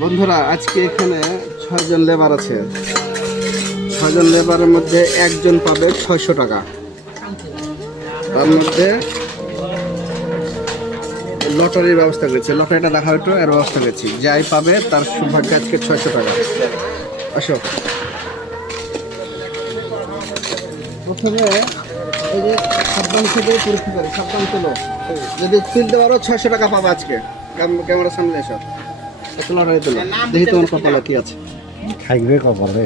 বন্ধুরা আজকে এখানে 6 জন লেবার আছে। 6 জন লেবারের মধ্যে একজন পাবে 600 টাকা। তার মধ্যে লটারির ব্যবস্থা করেছে, লটারিটা দেখা হয়তো এর ব্যবস্থা করেছি, যাই পাবে তার সৌভাগ্য আজকে 600 টাকা। আসো প্রথমে এই যে সাবধান থেকে পরীক্ষা করে, সাবধান তুলো, যদি তুলতে পারো 600 টাকা পাবে আজকে। ক্যামেরার সামনে এসো, লটারি তুলো, দেখি তোমার কপালে কি আছে। থাকবে কপালে।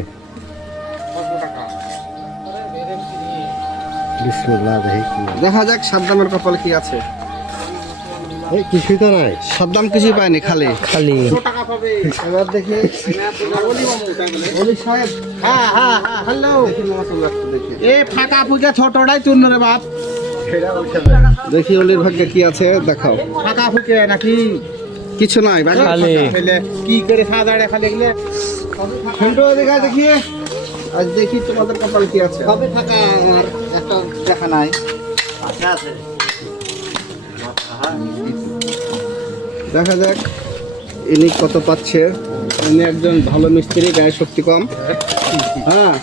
বিসমিল্লাহ, দেখা যাক সাদ্দামের কপালে কি আছে। কিছুই তো নাই, সাদ্দাম কিছুই পায়নি, খালি খালি। এবার দেখি অলি সাহেব। হ্যাঁ হ্যাঁ হ্যাঁ, হ্যালো। দেখি মতো লাগছে, দেখি এই ফাঁকা ফুঁকা ছোটটাই চূর্ণ রে বাপ। দেখি অলির ভাগ্যে কি আছে, দেখাও। ফাঁকা ফুঁকে নাকি কিছু নাই, ভাগ্যে খালি। ফাঁকা। ফেলে কি করে সাজাড়ে খালি এগুলো ফেন্টো দেখা দেখি, আজ দেখি তোমাদের কপালে কি আছে। সবই ফাঁকা, আমার একটা দেখা নাই। দেখা যাক ইনি কত পাচ্ছে। ইনি একজন ভালো মিস্ত্রি, গায়ে শক্তি কম। হ্যাঁ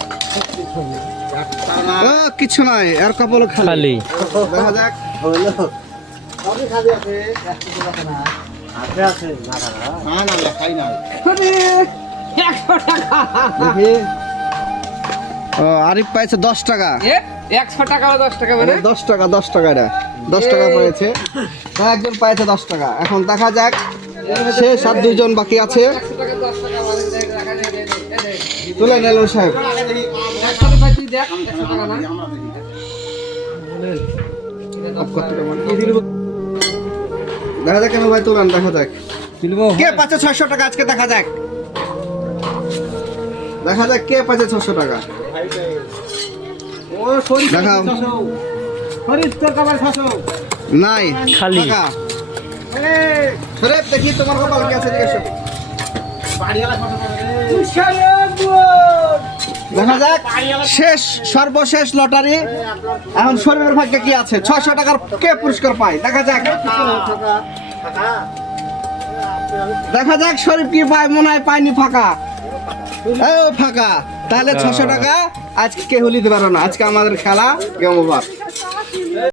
কিছু নাই, আর কপাল খালি। দেখা যাক সবই খালি আছে, একটা তো দেখা নাই। না না লেখাই নাই। 100 টাকা। দেখি। ও আরিফ পাইছে 10 টাকা। 100 টাকা বা 10 টাকা মানে 10 টাকা, 10 টাকা, এটা 10 টাকা পেয়েছে। একজন পাইছে 10 টাকা। এখন দেখা যাক শেষ আর 2 জন বাকি আছে। 100 টাকা 10 টাকা মানে দেখা নেই। তুলে নিল সাহেব। 100 টাকা তুই দেখ, 100 টাকা না। দেখা যাক কেন ভাই, তুলান, দেখা যাক কে পাচ্ছে 600 টাকা আজকে। দেখা যাক, দেখা যাক কে পাচ্ছে 600 টাকা। ও শরীর দেখাও। শরীর তোর কপাল 600। নাই, খালি। টাকা। এই শরীফ দেখি তোমার কপাল কি আছে, জিজ্ঞেস করো। বাড়িওয়ালা কত করে রে? দেখা যাক শেষ, সর্বশেষ লটারি। এখন শরীরের ভাগ্যে কি আছে, 600 টাকার কে পুরস্কার পায়। দেখা যাক, দেখা যাক শরীফ কি পায়। মনে হয় পায়নি, ফাঁকা। ফাঁকা, তাহলে 600 টাকা আজকে কেউ দিতে পারো না। আজকে আমাদের খেলা গেম ওভার।